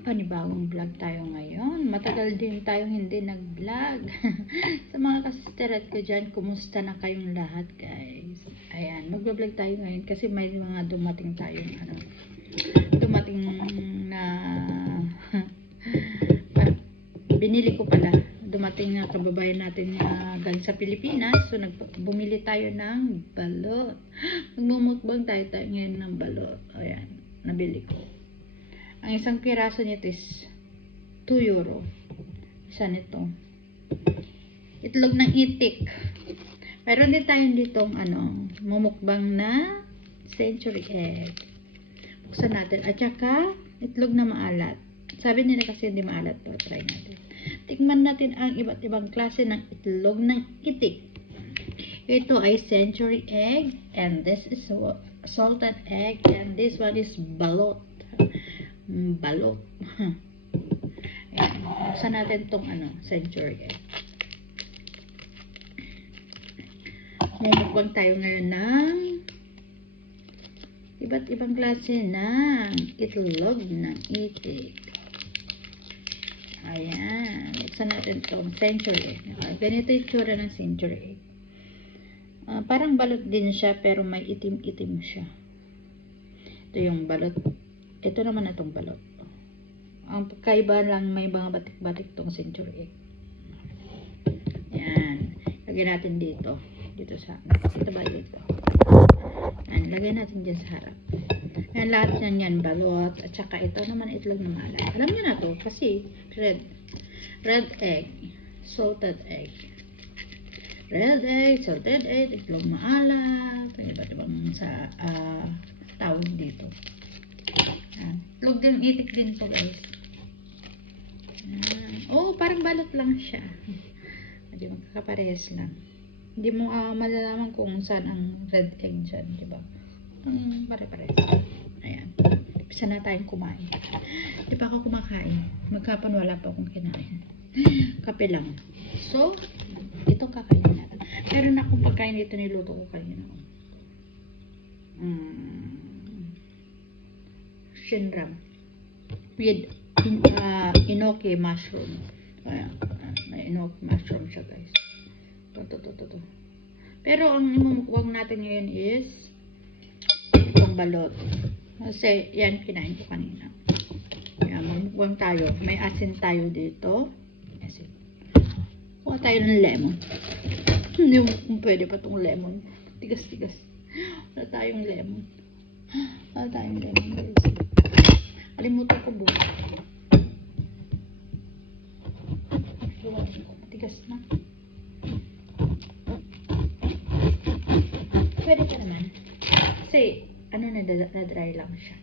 Panibagong vlog tayo ngayon. Matagal din tayong hindi nag-vlog. Sa mga kasisterat ko dyan, kumusta na kayong lahat, guys? Ayan, mag-vlog tayo ngayon kasi may mga dumating tayong dumating na binili ko pala. Dumating na kababayan natin na galing sa Pilipinas. So, bumili tayo ng balot. Magmumukbang tayo ngayon ng balot. Ayan, nabili ko. Ang isang piraso nito is 2 euro. Isa nito. Itlog ng itik. Meron din tayo ditong mumukbang na century egg. Buksan natin. At saka, itlog na maalat. Sabi nila kasi hindi maalat to. Try natin. Tikman natin ang iba't ibang klase ng itlog ng itik. Ito ay century egg. And this is salted egg. And this one is balot. Balot. Ayan. Buksan natin tong century egg. Mumukbang tayo ngayon ng iba't ibang klase ng itlog ng itik. Ayan. Buksan natin tong century egg. Ganito yung tsura ng century egg. Parang balot din siya pero may itim-itim siya. Ito yung balot. Ito naman na itong balot. Ang pagkaiba lang may mga batik-batik itong century egg. Yan. Lagyan natin dito. Dito sa, dito ba dito? Yan. Lagyan natin dyan sa harap. Yan. Lahat yan balot. At saka ito naman itlog na maalat. Alam nyo na to kasi red egg. Salted egg. Red egg, salted egg, itlog maalat. Iba't ibang sa tawag dito. Itlog din, itik din to, guys. Oh, parang balot lang siya. Hindi magkakaparehas lang. Hindi mo malalaman kung saan ang red egg dyan, diba? Pare-parehas. Ayan. Bisa na tayong kumain. Di pa ako kumakain. Magkapon wala pa akong kinain. Kape lang. So, ito kakainin natin. Meron akong pagkain dito niluto ko kanina. Shinram with enoki mushroom. Ayan, may enoki mushroom siya, guys. To. Pero ang imumukbang natin ngayon is itong balot. Kasi yan kinain ko kanina. Ayan, mamukbang tayo. May asin tayo dito. Asin. Kuha tayo ng lemon. Hindi mo pwede pa itong lemon. Tigas-tigas. Wala tayong lemon. Guys. Alimutan ko buo. Matigas na. Pwede pa naman. Kasi, na-dry lang siya.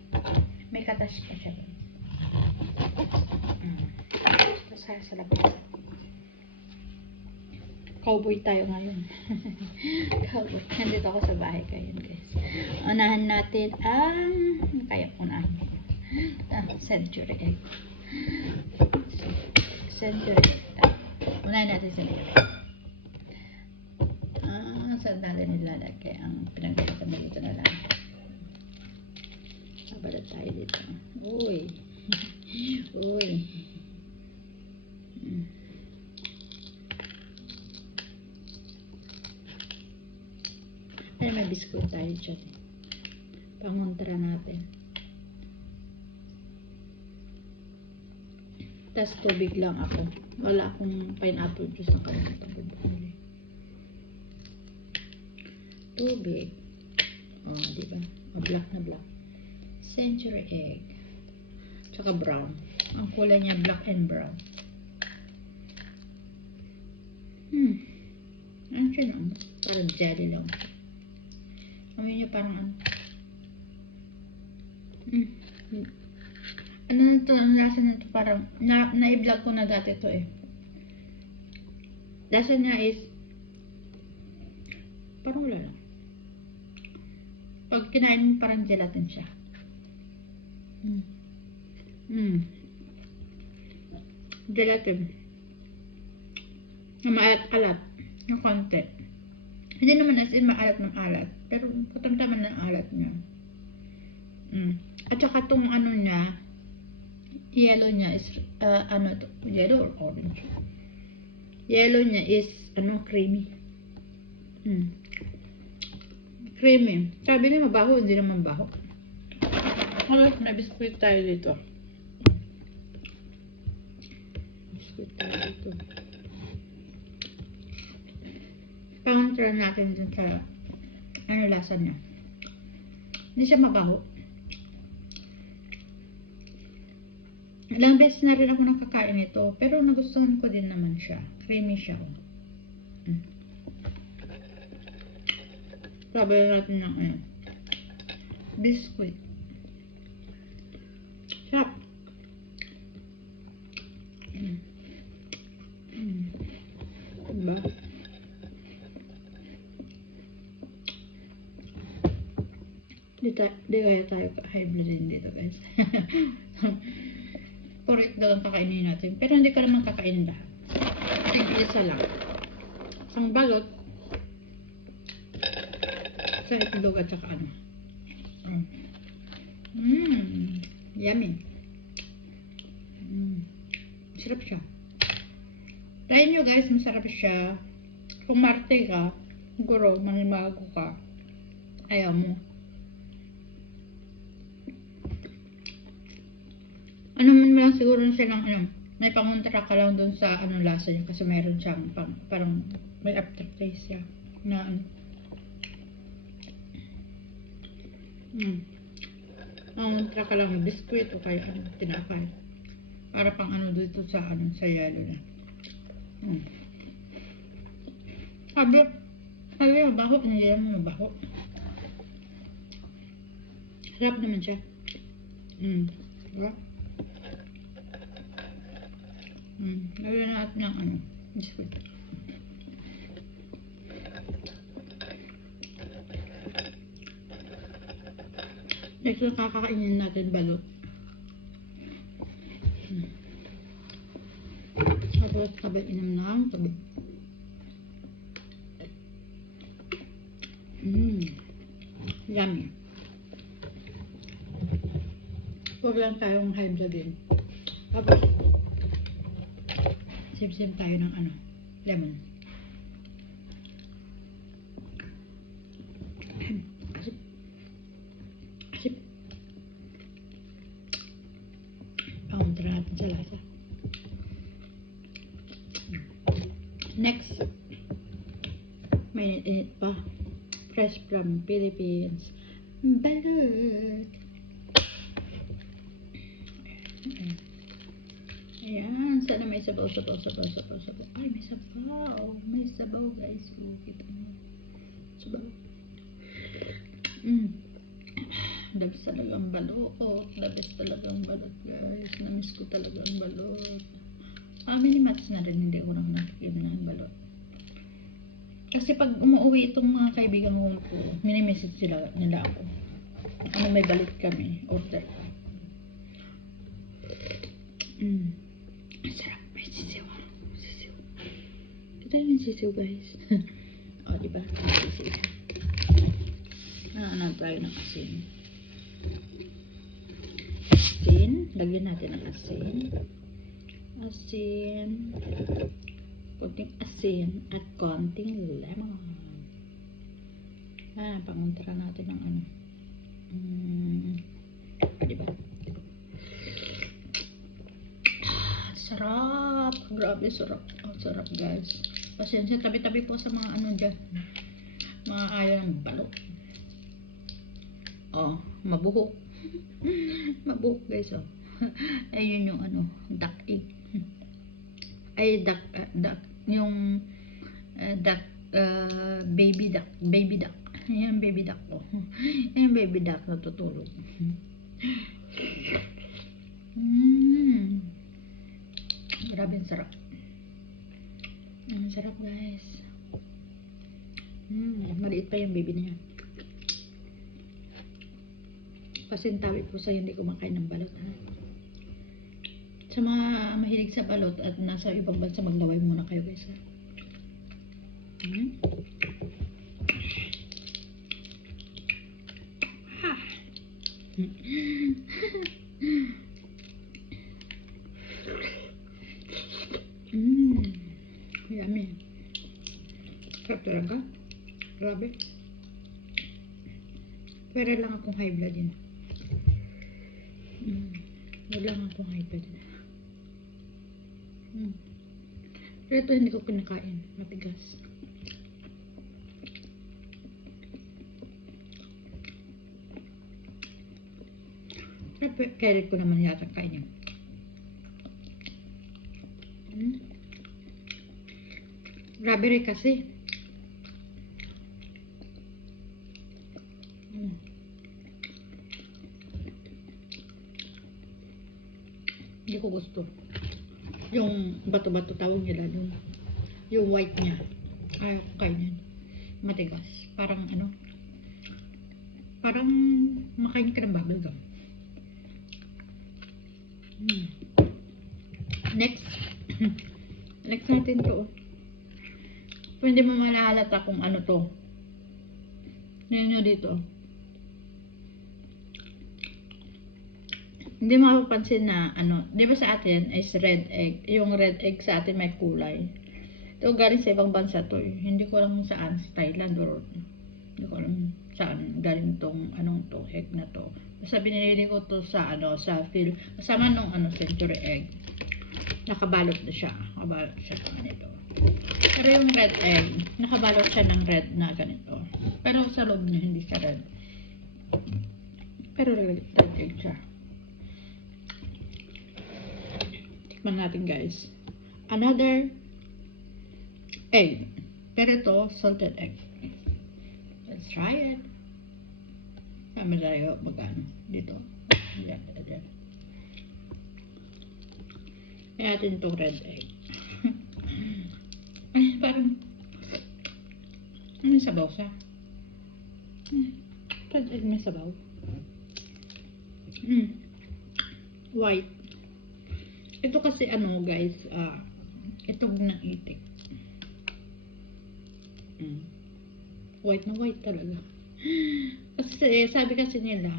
May katas pa siya. Sa labas. Cowboy tayo ngayon. Cowboy. Nandito ako sa bahay kayo, guys. Unahan natin ang kaya unahan. Century egg. Century egg. Unahin natin century egg. Saan natin nilalagay ang pinagkakasama dito na lang. Nabalat tayo dito. Uy. Ay, may biskuit tayo dyan. Pangontra natin. Tas tubig lang ako. Wala akong pineapple juice na kalimutan ko bumili. Tubig. Oh, diba? Black na black. Century egg. Tsaka brown. Ang kulay niya black and brown. Ano siya na? Parang jelly lang. Amoy niya parang ano na ito? Ang lasa na ito parang na-i-vlog ko na dati ito eh. Lasa niya is parang wala lang. Pag kinain mo parang gelatin siya. Gelatin. Na maalat-alat. Na konti. Hindi naman as in maalat ng alat. Pero katamtaman ng alat niya. At saka itong niya, Yellow niya is, ano to? Yellow or orange? Yellow niya is, ano, creamy. Creamy. Sabi niya mabaho, hindi naman baho. Alright, may biskuit tayo dito. Biskuit tayo dito. Pangontra natin dun sa, ano lasa niya. Hindi siya mabaho. Ilang beses na rin ako nakakain ito, pero nagustuhan ko din naman siya. Creamy siya. Sabi natin ng biskuit. Sarap. Diba? Di kaya tayo hybrid dito, guys. Purit na lang kakainin natin. Pero hindi ka naman kakainin lahat. Isa lang. Isang balot. Sa itlog at saka ano. Yummy. Sarap siya. Try nyo guys, masarap siya. Kung marte ka, siguro manimago ka, ayaw mo. Ano man lang siguro silang ano, may pangontra ka lang dun sa ano lasa niya kasi meron siyang parang may aftertaste siya na ano. Pangontra ka lang biskuit o kaya ano, tinapay. Para pang ano dito sa ano sa yelo na. Sabi mabaho, hindi naman mabaho. Sarap naman siya. Diba? Lagyan natin ng ano, biskuit. Next na kakakainin natin balot. Tapos sabay inam ng tabi. Yummy. Huwag lang tayong high blood din. Tapos sim-sim tayo ng ano, lemon. Asip. Pauntra natin sa lasa. Next, may init pa. Fresh from Philippines. Balot. Ayan, sana may sabaw. Ay, may sabaw. May sabaw, guys. Kita mo. Sabaw. The best talagang balot. The best talagang balot, guys. Namiss ko talagang balot. Mini Mats na rin, hindi ko nang nakikim ng balot. Kasi pag umuwi itong mga kaibigan ko, mini-message nila ako. Ano may balik kami, order ka. Sarap, may sisiw. Ito yung sisiw, guys. O, diba? Sisiw. Ano tayo ng asin. Lagyan natin ng asin. Konting asin at konting lemon. Pangontra natin ng ano. Diba? Sarap! Grabe, sarap. Sarap, guys. Pasensya, tabi-tabi po sa mga ano dyan. Mga ayaw ng balot. Mabuhok. Mabuhok, guys, ayun yung ano, duck egg. Ay, duck, yung baby duck. Ayan, baby duck ko. Ayan, baby duck natutulog. Grabe, ang sarap. Ang sarap, guys. Maliit pa yung baby niya. Pasintabi po sa hindi kumakain ng balot. Sa mga mahilig sa balot at nasa ibang bansa, maglaway muna kayo, guys. talaga. Grabe. Pero lang akong high blood yun. Wala nga akong high blood yun. Pero ito hindi ko pinakain. Matigas. Carrot ko naman yata kain yun. Grabe rin kasi. Hindi ko gusto. Yung bato-bato tawag nila. Yung white niya. Ayaw ko kain yun. Matigas. Parang ano. Parang makain ka ng bubble gum. Next. Next natin to. Kung hindi mo malahalata kung ano to. Ngayon nyo dito. Hindi mapapansin na ano. Di ba sa atin is red egg. Yung red egg sa atin may kulay. Ito galing sa ibang bansa to. Hindi ko alam saan. Sa Thailand or hindi ko alam saan galing tong anong to egg na to. Basta binili ko to sa ano sa Phil. Kasama nung ano century egg. Nakabalot na siya. Nakabalot siya ng ganito. Pero yung red egg, nakabalot siya ng red na ganito. Pero sa loob niya hindi siya red. Pero red egg siya. Tikman natin guys. Another egg. Pero ito salted egg. Let's try it. Kami tayo magano dito. Ayan. Kaya natin itong red egg. Ay, parang may sabaw siya. Red egg may sabaw. White. Ito kasi ano guys, itog na itik. White na white talaga. Kasi sabi kasi nila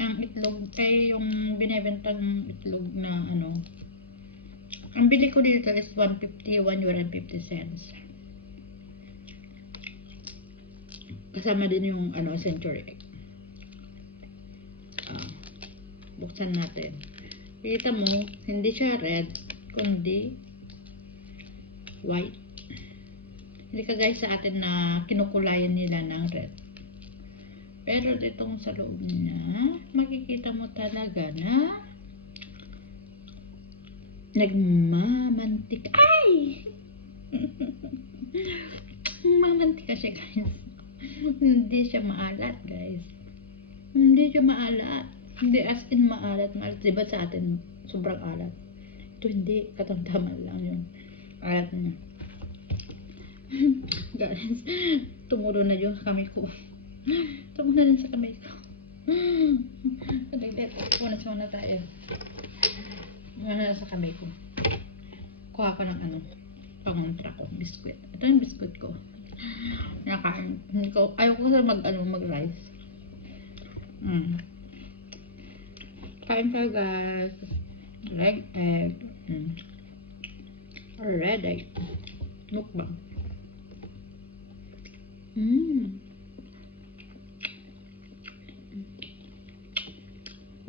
ang itlog ay yung binebentang itlog na ano, ang bili ko dito is 150 cents. Kasama din yung ano century egg. Buksan natin. Kita mo hindi siya red kundi white. Hindi ka guys sa atin na kinukulayan nila ng red. Pero ditong sa loob niya, makikita mo talaga na nagmamantika. Ay! Mamantika siya guys. Hindi siya maalat guys. Hindi siya maalat. Hindi as in maalat. Maalat diba sa atin sobrang alat. Ito hindi. Katamtaman lang yung alat niya. Guys, tumulo na yung kamay ko. Tumulo na sa kamay ko. Muna tayo. Muna na sa kamay ko. Kuha ko ng ano, pangontra ko, biskuit. Ito yung biskuit ko. Nakain. Ayaw ko sa mag-rice. Kain ka guys. Red egg. Or red egg. Mukbang.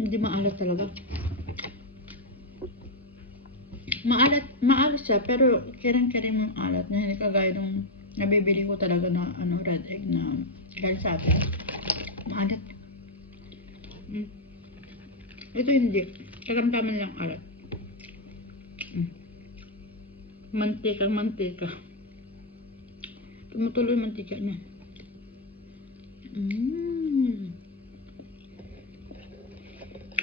Hindi maalat talaga. Maalat siya, pero kirang-kiring yung alat na hindi kagaya nung nabibili ko talaga na ano, red egg na galing sa atin. Maalat. Ito hindi. Karamdaman lang alat. Mantika. Tumutuloy yung mantika niya.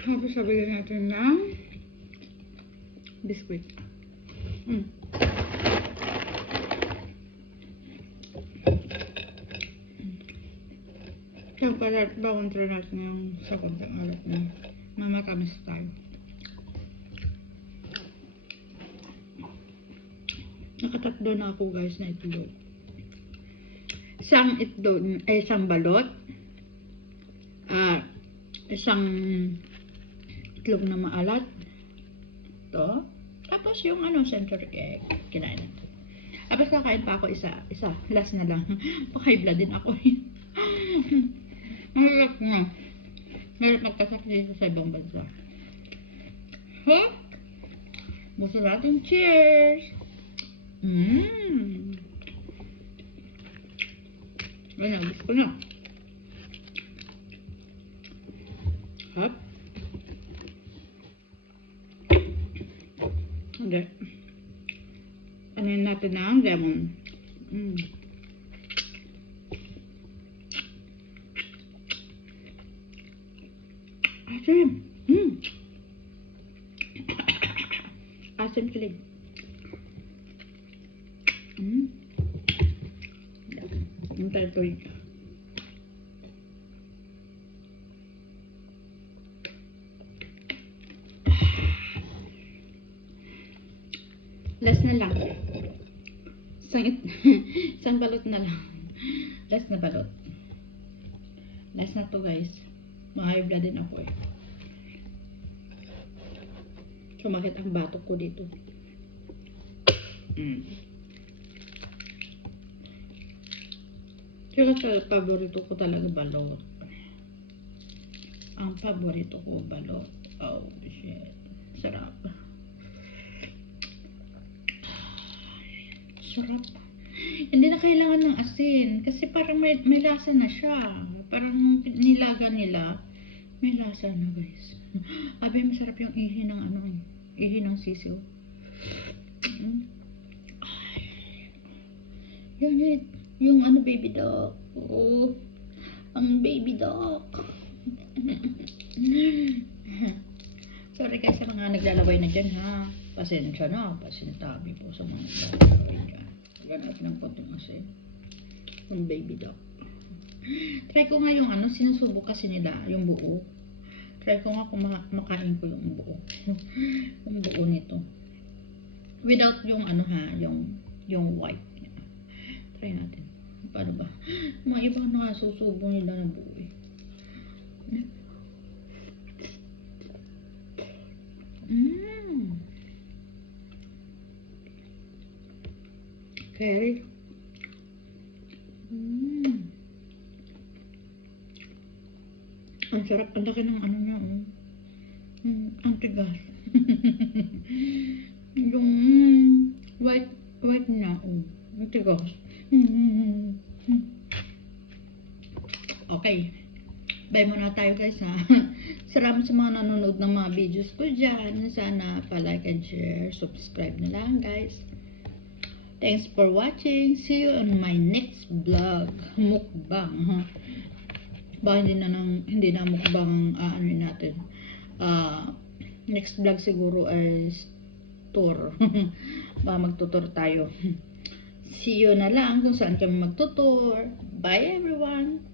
Tapos sabihin natin ng biskuit. Kaya pala, bawang try natin yung sa konting alat na mamatamis tayo. Nakatatlo na ako guys na itlog. Isang itlog, isang balot. Isang itlog na maalat. Ito. Tapos yung ano, century egg. Kinain natin. Tapos kakain pa ako isa. Last na lang. Paka-high blood din ako. Ang hirap nga. Hirap magkasakit dito sa ibang bansa. Huh? Gusto natin. Cheers! Ayan, gusto ko na. Hop. Hindi. Ano yun natin ng lemon. Asim. Asim kilig. Ang tayo. Last na lang. Isang balot na lang. Last na balot. Last na to guys. Mga blood din ako eh. Sumakit ang batok ko dito. Kaya sa paborito ko talaga balot. Ang paborito ko balot. Oh shit. Sarap. Sarap. Hindi na kailangan ng asin. Kasi parang may lasa na siya. Parang nilaga nila. May lasa na guys. Abi, masarap yung ihi ng ano eh. Ihi ng sisiw. Yan yung ano baby duck. Oh, ang baby duck. Sorry guys sa mga naglalaway na dyan ha. Pasensya na. Pasintabi po sa mga naglalaway dyan. Ganap ng konting asin. Ang baby duck. Try ko nga yung ano, sinusubok kasi nila, yung buo. Try ko nga kung makain ko yung buo. Yung buo nito. Without yung ano ha, yung white. Try natin. Paano ba? Mga iba na susubo nila na buo eh. Okay. Ang sarap. Ang laki ng ano niya. Ang tigas. Yung white niya. Ang tigas. Okay. Bye muna tayo guys ha. Salamat sa mga nanonood ng mga videos ko dyan. Sana pa-like and share. Subscribe na lang guys. Thanks for watching. See you on my next vlog. Mukbang ha. Baka hindi na mukbang ano natin. Next vlog siguro ay tour. Baka magtutur tayo. See you na lang kung saan kami magtutur. Bye everyone.